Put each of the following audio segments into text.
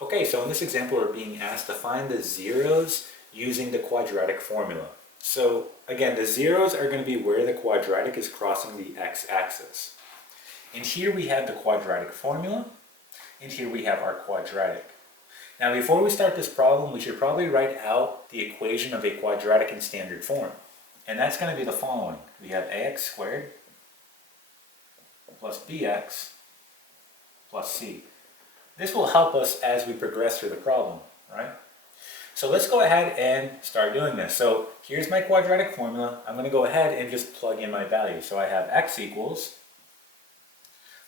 Okay, so in this example we're being asked to find the zeros using the quadratic formula. So again, the zeros are going to be where the quadratic is crossing the x-axis. And here we have the quadratic formula, and here we have our quadratic. Now before we start this problem, we should probably write out the equation of a quadratic in standard form. And that's going to be the following. We have ax squared plus bx plus c. This will help us as we progress through the problem, right? So let's go ahead and start doing this. So here's my quadratic formula. I'm going to go ahead and just plug in my value. So I have x equals,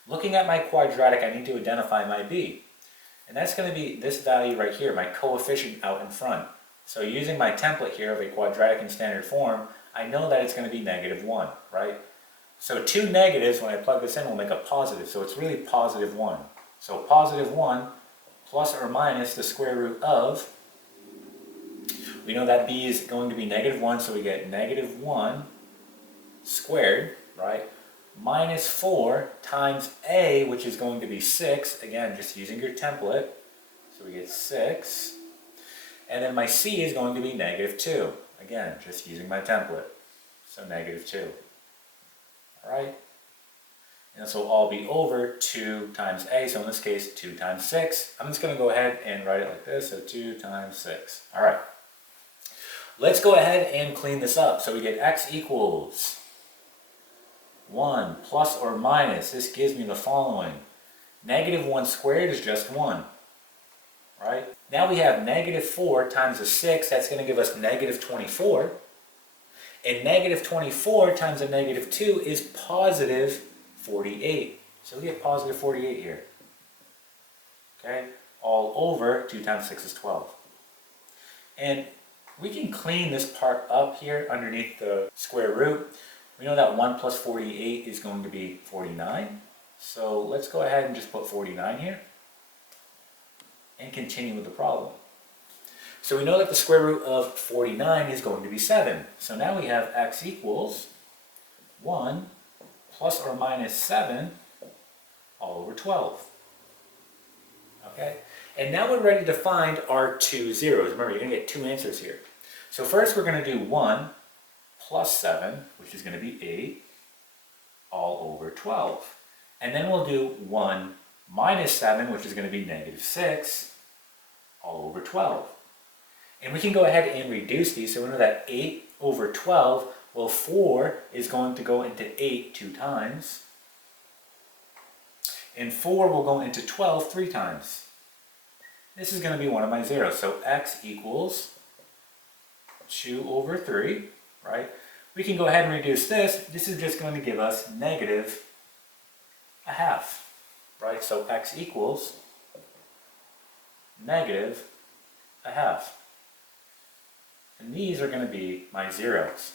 looking at my quadratic, I need to identify my b. And that's going to be this value right here, my coefficient out in front. So using my template here of a quadratic in standard form, I know that it's going to be -1, right? So two negatives, when I plug this in, will make a positive. So it's really +1. So +1 plus or minus the square root of, we know that b is going to be -1, so we get -1 squared, right? -4 times a, which is going to be 6, again, just using your template. So we get 6. And then my c is going to be -2. Again, just using my template. So -2. All right? And this will all be over 2 times a, so in this case 2 times 6. I'm just going to go ahead and write it like this, so 2 times 6. All right. Let's go ahead and clean this up. So we get x equals 1 plus or minus, this gives me the following. -1 squared is just 1, right? Now we have -4 times a 6, that's going to give us -24. And -24 times a -2 is +48. So we get +48 here. Okay? All over 2 times 6 is 12. And we can clean this part up here underneath the square root. We know that 1 plus 48 is going to be 49. So let's go ahead and just put 49 here and continue with the problem. So we know that the square root of 49 is going to be 7. So now we have x equals 1 plus or minus 7 all over 12. Okay? And now we're ready to find our two zeros. Remember, you're going to get two answers here. So first we're going to do 1 plus 7, which is going to be 8, all over 12. And then we'll do 1 minus 7, which is going to be -6, all over 12. And we can go ahead and reduce these. So we know that 8 over 12, well, 4 is going to go into 8 2 times. And 4 will go into 12 3 times. This is going to be one of my zeros. So x equals 2 over 3, right? We can go ahead and reduce this. This is just going to give us -1/2, right? So x equals -1/2. And these are going to be my zeros.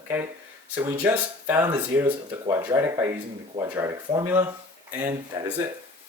Okay? So we just found the zeros of the quadratic by using the quadratic formula, and that is it.